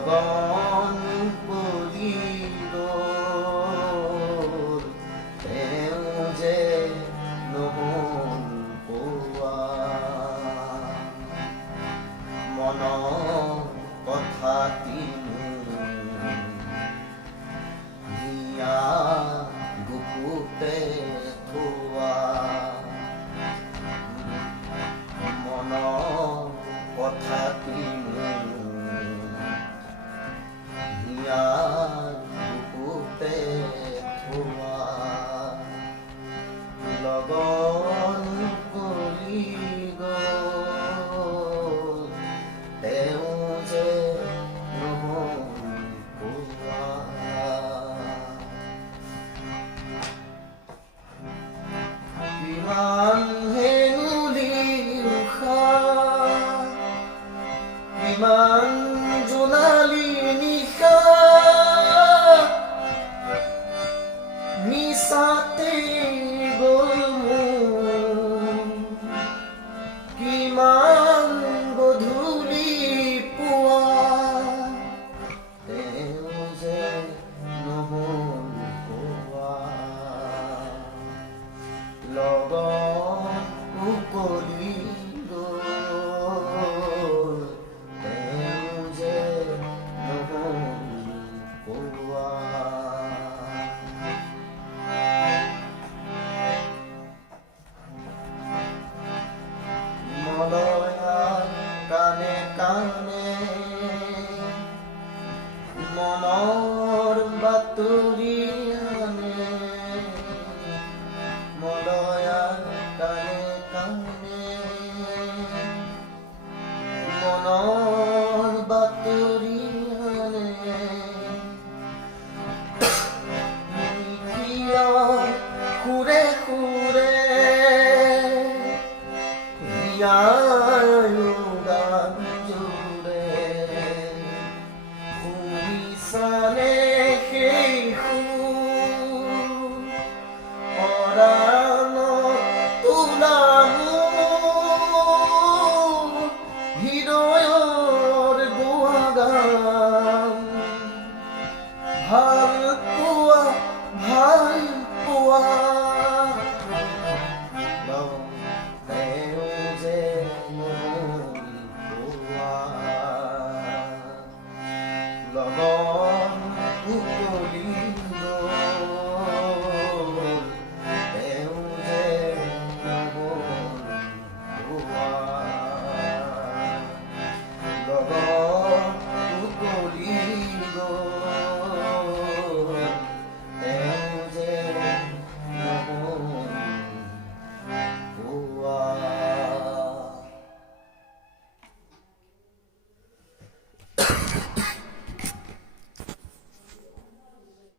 লগন কৰি গ'ল তেওঁ যে নহ'ল পোৱা মনৰ কথাটিনো হিয়া বুকুতে থোৱা মনৰ কথাটিনো হিয়া বুকুতে থোৱা লগন কৰি গ'ল তেওঁ যে নহ'ল পোৱা কিমান হেঙুলি উষা কিমান জোনালী নিশা মিছাতে গ'ল মোৰ কিমান গধূলি পুৱা তেওঁ যে নহ'ল পোৱা লগন উকলি গ'ল তেওঁ যে নহ'ল পোৱা মলয়াৰ কাণে কাণে মনৰ বাতৰি আনে মলয়াৰ কাণে কাণে মনৰ বাতৰি আনে সুৰে সুৰে গান জোৰে শুনিছানে সেই সুৰ পৰাণত তোলা মোৰ হৃদয়ৰ গোৱা গান ভাল পোৱা তেওঁ যে নহ'ল পোৱা লগন